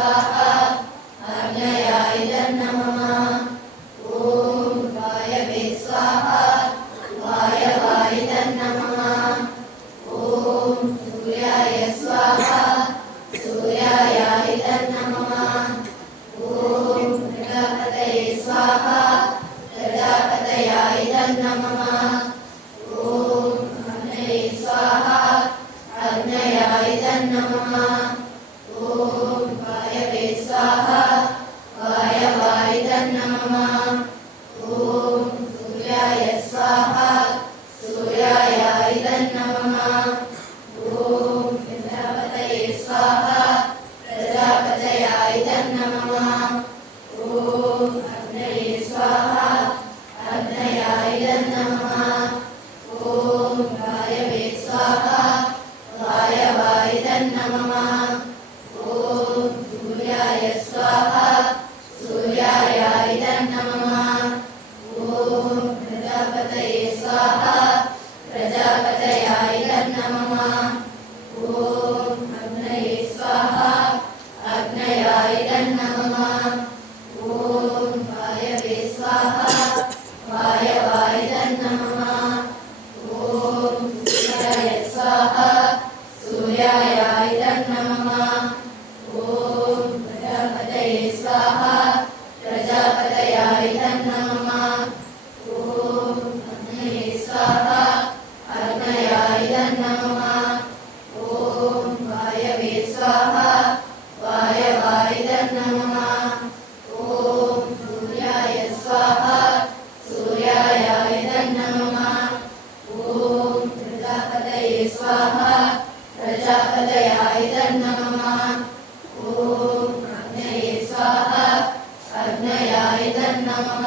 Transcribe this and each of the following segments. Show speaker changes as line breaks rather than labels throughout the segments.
Sa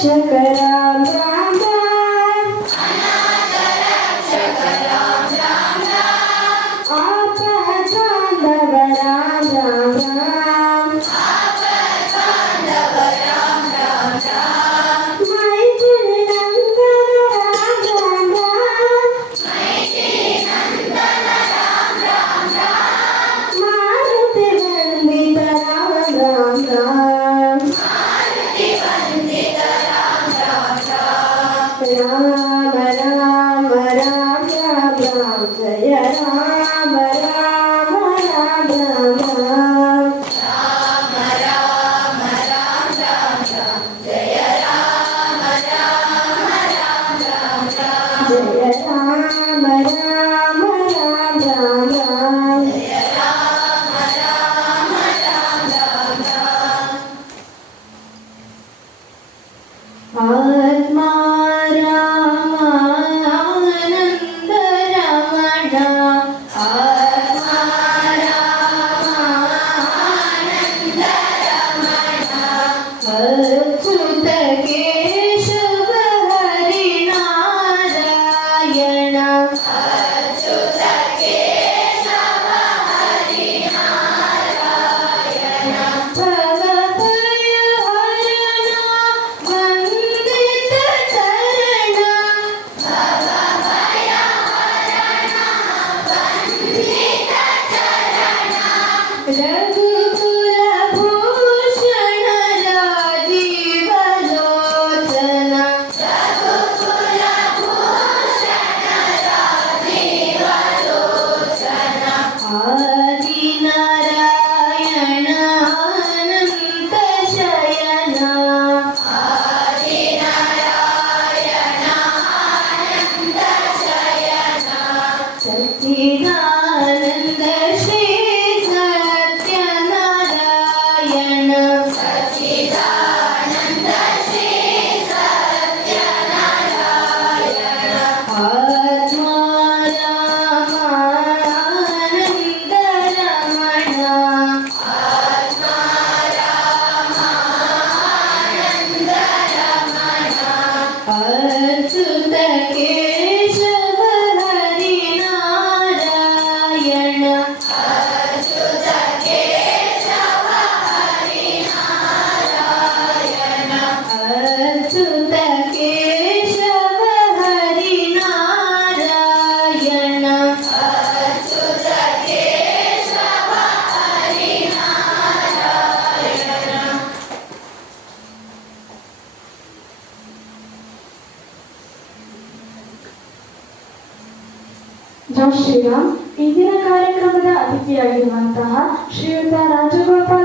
Check it out. Ram Ram Ram Ram Ram Shriram. ಇಂದಿನ ಕಾರ್ಯಕ್ರಮದ ಅತಿಥಿಯಾಗಿರುವಂತಹ ಶ್ರೀಯುತ ರಾಜಗೋಪಾಲ್